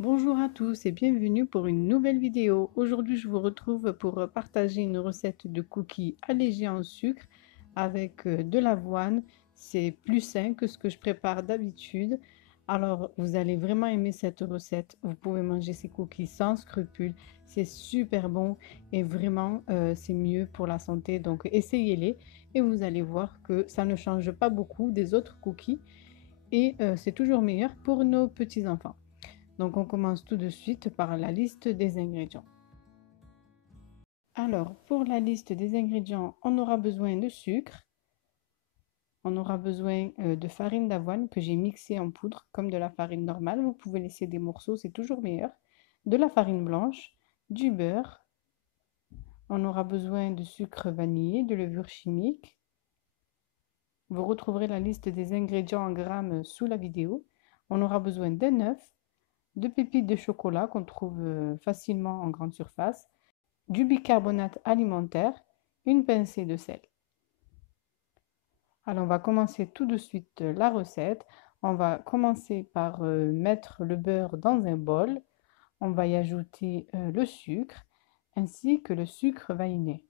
Bonjour à tous et bienvenue pour une nouvelle vidéo. Aujourd'hui, je vous retrouve pour partager une recette de cookies allégés en sucre avec de l'avoine. C'est plus sain que ce que je prépare d'habitude. Alors, vous allez vraiment aimer cette recette. Vous pouvez manger ces cookies sans scrupules. C'est super bon et vraiment, c'est mieux pour la santé. Donc, essayez-les et vous allez voir que ça ne change pas beaucoup des autres cookies et c'est toujours meilleur pour nos petits-enfants. Donc on commence tout de suite par la liste des ingrédients. Alors pour la liste des ingrédients, on aura besoin de sucre, on aura besoin de farine d'avoine que j'ai mixée en poudre comme de la farine normale. Vous pouvez laisser des morceaux, c'est toujours meilleur. De la farine blanche, du beurre, on aura besoin de sucre vanillé, de levure chimique. Vous retrouverez la liste des ingrédients en grammes sous la vidéo. On aura besoin d'un œuf, de pépites de chocolat qu'on trouve facilement en grande surface, du bicarbonate alimentaire, une pincée de sel. Alors on va commencer tout de suite la recette. On va commencer par mettre le beurre dans un bol. On va y ajouter le sucre ainsi que le sucre vanillé.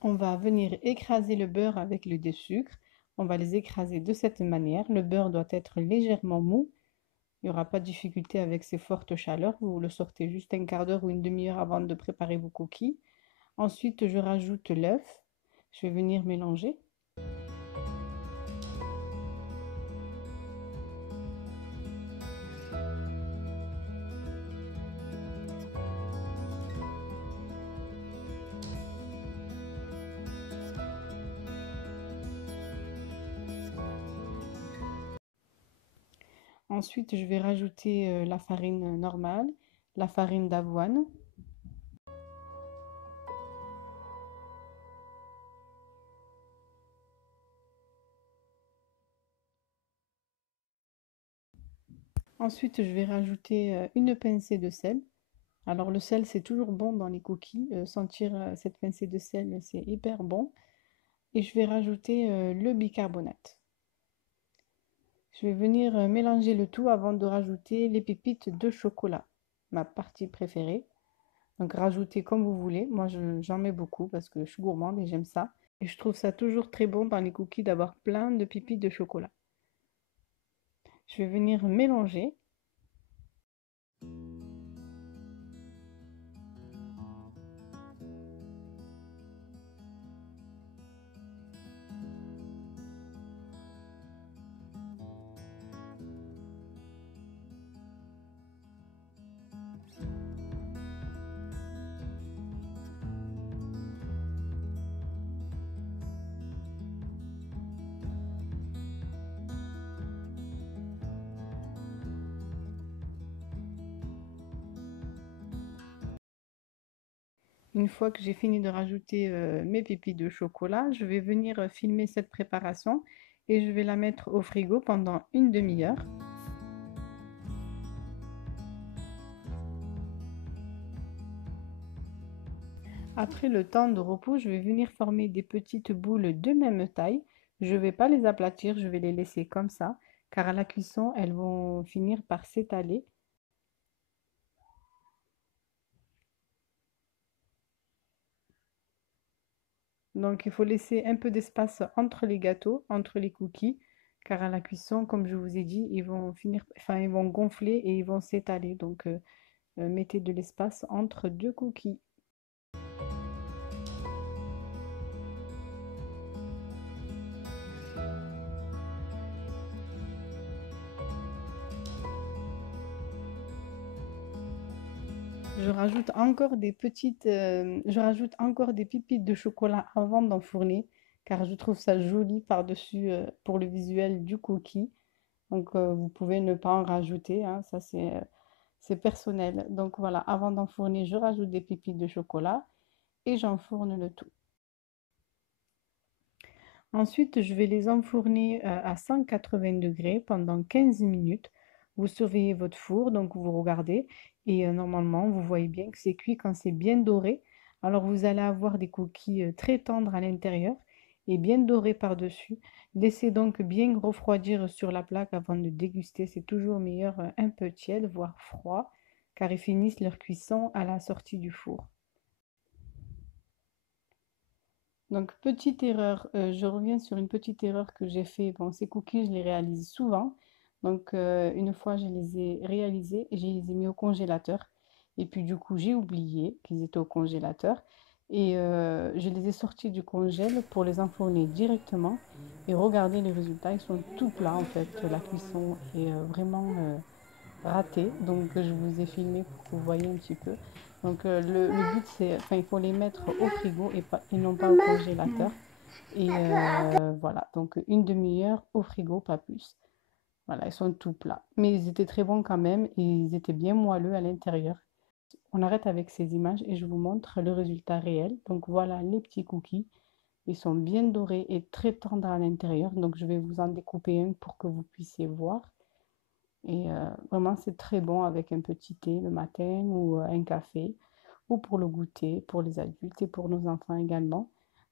On va venir écraser le beurre avec le dé-sucre. On va les écraser de cette manière. Le beurre doit être légèrement mou. Il n'y aura pas de difficulté avec ces fortes chaleurs. Vous le sortez juste un quart d'heure ou une demi-heure avant de préparer vos cookies. Ensuite, je rajoute l'œuf. Je vais venir mélanger. Ensuite, je vais rajouter la farine normale, la farine d'avoine. Ensuite, je vais rajouter une pincée de sel. Alors le sel, c'est toujours bon dans les cookies. Sentir cette pincée de sel, c'est hyper bon. Et je vais rajouter le bicarbonate. Je vais venir mélanger le tout avant de rajouter les pépites de chocolat, ma partie préférée. Donc rajoutez comme vous voulez. Moi, j'en mets beaucoup parce que je suis gourmande et j'aime ça. Et je trouve ça toujours très bon dans les cookies d'avoir plein de pépites de chocolat. Je vais venir mélanger. Une fois que j'ai fini de rajouter mes pépites de chocolat, je vais venir filmer cette préparation et je vais la mettre au frigo pendant une demi-heure. Après le temps de repos, je vais venir former des petites boules de même taille. Je ne vais pas les aplatir, je vais les laisser comme ça, car à la cuisson, elles vont finir par s'étaler. Donc il faut laisser un peu d'espace entre les gâteaux, entre les cookies, car à la cuisson, comme je vous ai dit, ils vont finir, enfin ils vont gonfler et ils vont s'étaler. Donc mettez de l'espace entre deux cookies. Je rajoute encore des pépites de chocolat avant d'enfourner, car je trouve ça joli par-dessus pour le visuel du cookie. Donc vous pouvez ne pas en rajouter, hein, ça c'est personnel. Donc voilà, avant d'enfourner, je rajoute des pépites de chocolat et j'enfourne le tout. Ensuite, je vais les enfourner à 180 degrés pendant 15 minutes. Vous surveillez votre four, donc vous regardez et normalement, vous voyez bien que c'est cuit quand c'est bien doré. Alors vous allez avoir des cookies très tendres à l'intérieur et bien dorés par-dessus. Laissez donc bien refroidir sur la plaque avant de déguster. C'est toujours meilleur un peu tiède, voire froid, car ils finissent leur cuisson à la sortie du four. Donc, petite erreur, je reviens sur une petite erreur que j'ai fait. Bon, ces cookies, je les réalise souvent. Donc, une fois, je les ai réalisés et je les ai mis au congélateur. Et puis, du coup, j'ai oublié qu'ils étaient au congélateur. Et je les ai sortis du congèle pour les enfourner directement. Et regardez les résultats, ils sont tout plats en fait. La cuisson est vraiment raté. Donc, je vous ai filmé pour que vous voyez un petit peu. Donc, le but, c'est, enfin, il faut les mettre au frigo et non pas au congélateur. Et voilà, donc une demi-heure au frigo, pas plus. Voilà, ils sont tout plats. Mais ils étaient très bons quand même et ils étaient bien moelleux à l'intérieur. On arrête avec ces images et je vous montre le résultat réel. Donc voilà les petits cookies. Ils sont bien dorés et très tendres à l'intérieur. Donc je vais vous en découper un pour que vous puissiez voir. Et vraiment, c'est très bon avec un petit thé le matin ou un café ou pour le goûter, pour les adultes et pour nos enfants également.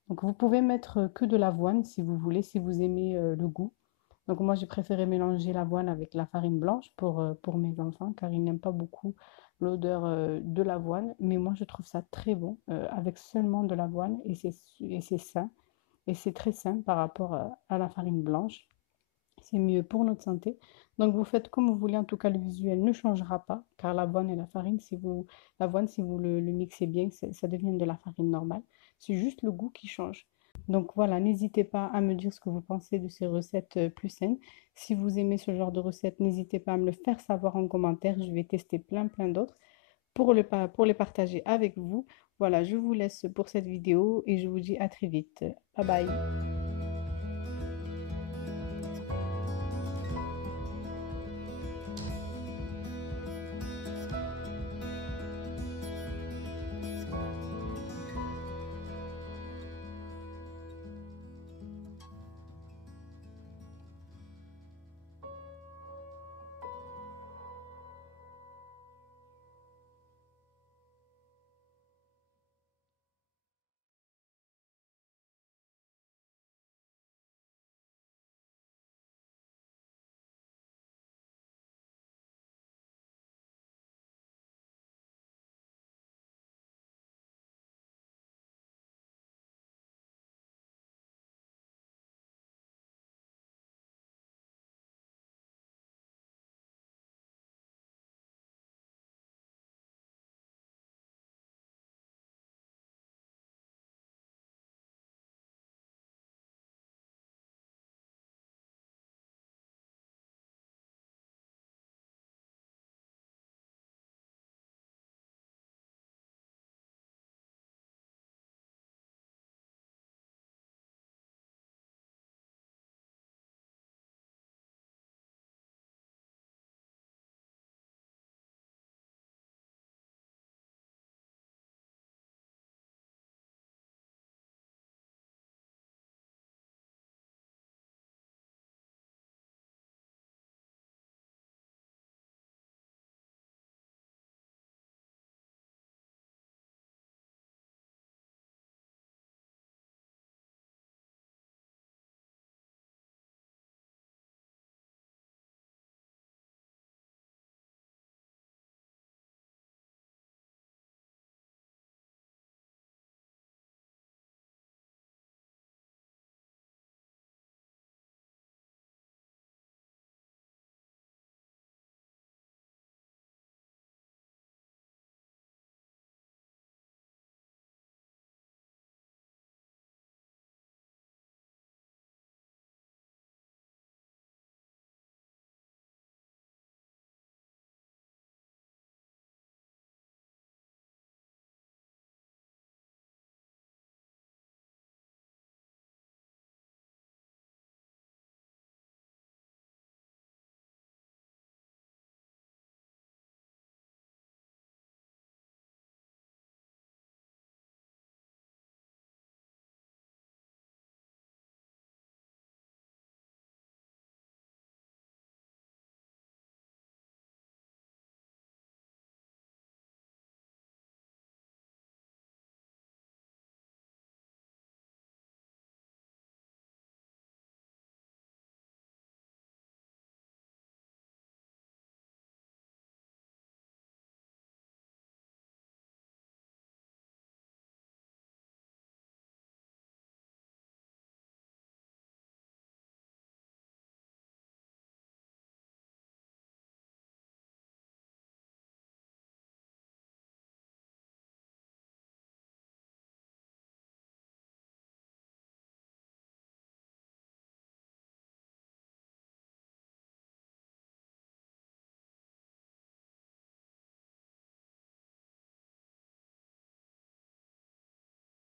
Donc, vous pouvez mettre que de l'avoine si vous voulez, si vous aimez le goût. Donc, moi, j'ai préféré mélanger l'avoine avec la farine blanche pour mes enfants car ils n'aiment pas beaucoup l'odeur de l'avoine. Mais moi, je trouve ça très bon avec seulement de l'avoine et c'est sain. Et c'est très sain par rapport à la farine blanche. C'est mieux pour notre santé. Donc vous faites comme vous voulez, en tout cas le visuel ne changera pas, car l'avoine et la farine, l'avoine, si vous le mixez bien, ça devient de la farine normale. C'est juste le goût qui change. Donc voilà, n'hésitez pas à me dire ce que vous pensez de ces recettes plus saines. Si vous aimez ce genre de recettes, n'hésitez pas à me le faire savoir en commentaire. Je vais tester plein d'autres pour les partager avec vous. Voilà, je vous laisse pour cette vidéo et je vous dis à très vite. Bye bye.